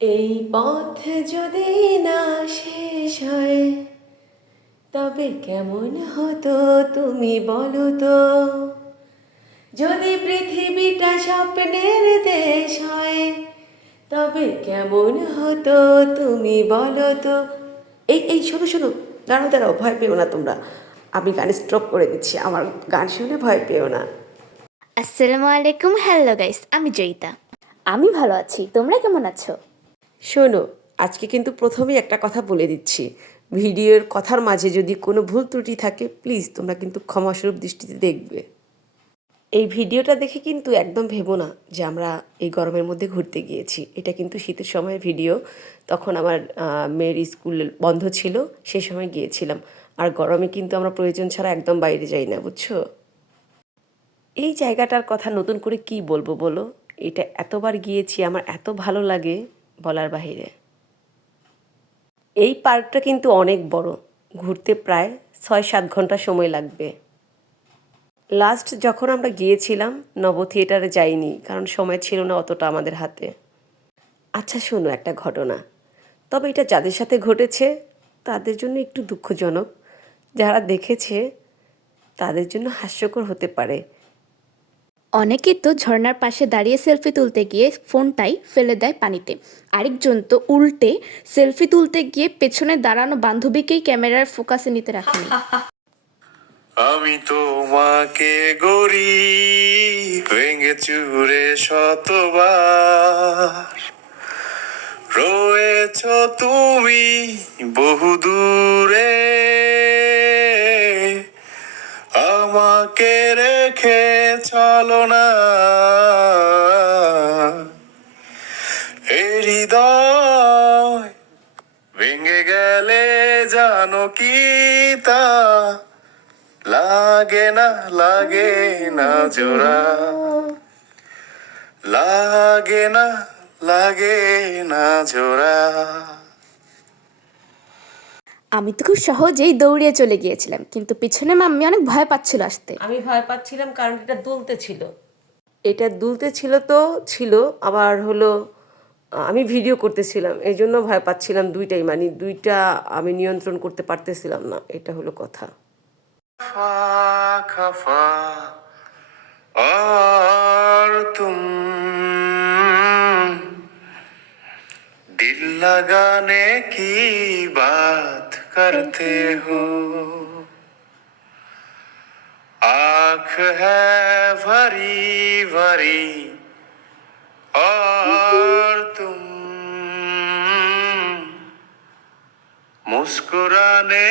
এই পথ যদি না শেষ হয় তবে কেমন হতো তুমি বলো তো। যদি পৃথিবীটা স্বপ্নের দেশ হয় তবে কেমন হতো তুমি বলো তো। এই শোনো শোনো, দাঁড়াও দাঁড়াও, ভয় পেও না তোমরা। আমি গান স্টপ করে দিচ্ছি, আমার গান শুনে ভয় পেও না। আসসালামু আলাইকুম, হ্যালো গাইস, আমি জয়িতা। আমি ভালো আছি, তোমরা কেমন আছো? শোনো, আজকে কিন্তু প্রথমেই একটা কথা বলে দিচ্ছি, ভিডিওর কথার মাঝে যদি কোনো ভুল ত্রুটি থাকে প্লিজ তোমরা কিন্তু ক্ষমাস্বরূপ দৃষ্টিতে দেখবে। এই ভিডিওটা দেখে কিন্তু একদম ভেবো না যে আমরা এই গরমের মধ্যে ঘুরতে গিয়েছি। এটা কিন্তু শীতের সময়ের ভিডিও, তখন আমার মেয়ের স্কুল বন্ধ ছিল, সেই সময় গিয়েছিলাম। আর গরমে কিন্তু আমরা প্রয়োজন ছাড়া একদম বাইরে যাই না, বুঝছো। এই জায়গাটার কথা নতুন করে কি বলবো বলো, এটা এতবার গিয়েছি, আমার এত ভালো লাগে বলার বাহিরে। এই পার্কটা কিন্তু অনেক বড়, ঘুরতে প্রায় ৬-৭ ঘন্টা সময় লাগবে। লাস্ট যখন আমরা গিয়েছিলাম নব থিয়েটারে যাইনি, কারণ সময় ছিল না অতটা আমাদের হাতে। আচ্ছা শোনো একটা ঘটনা, তবে এটা যাদের সাথে ঘটেছে তাদের জন্য একটু দুঃখজনক, যারা দেখেছে তাদের জন্য হাস্যকর হতে পারে। অনেকেই তো ঝর্ণার পাশে দাঁড়িয়ে সেলফি তুলতে গিয়ে ফোনটাই ফেলে দেয় পানিতে। আরেকজন তো উল্টে সেলফি তুলতে গিয়ে পেছনে দাঁড়ানো বান্ধবীকেই ক্যামেরার ফোকাসে নিতে রাখেনি। আমি তোমাকে গড়ি ভেঙে চুরে শতবার, রয়েছ তুমি বহু দূরে, আমাকে রেখে চলো না। এই হৃদয় ভেঙে গেলে জানো কি তা লাগে না, লাগে না জোড়া, লাগে না, লাগে না জোড়া। আমি তো খুব সহজেই দৌড়িয়ে চলে গিয়েছিলাম, কিন্তু পিছনে মাম্মি অনেক ভয় পাচ্ছিল আসতে। আমি ভয় পাচ্ছিলাম কারণ এটা দুলতে ছিল। এটা দুলতে ছিল তো ছিল, আবার হলো আমি ভিডিও করতেছিলাম, এই জন্য ভয় পাচ্ছিলাম। দুইটাই মানে দুইটা আমি নিয়ন্ত্রণ করতে পারতেছিলাম না, এটা হলো কথা। खफा खफा और तुम दिल लगाने की बात करते हो, आँख है भरी भरी और तुम मुस्कुराने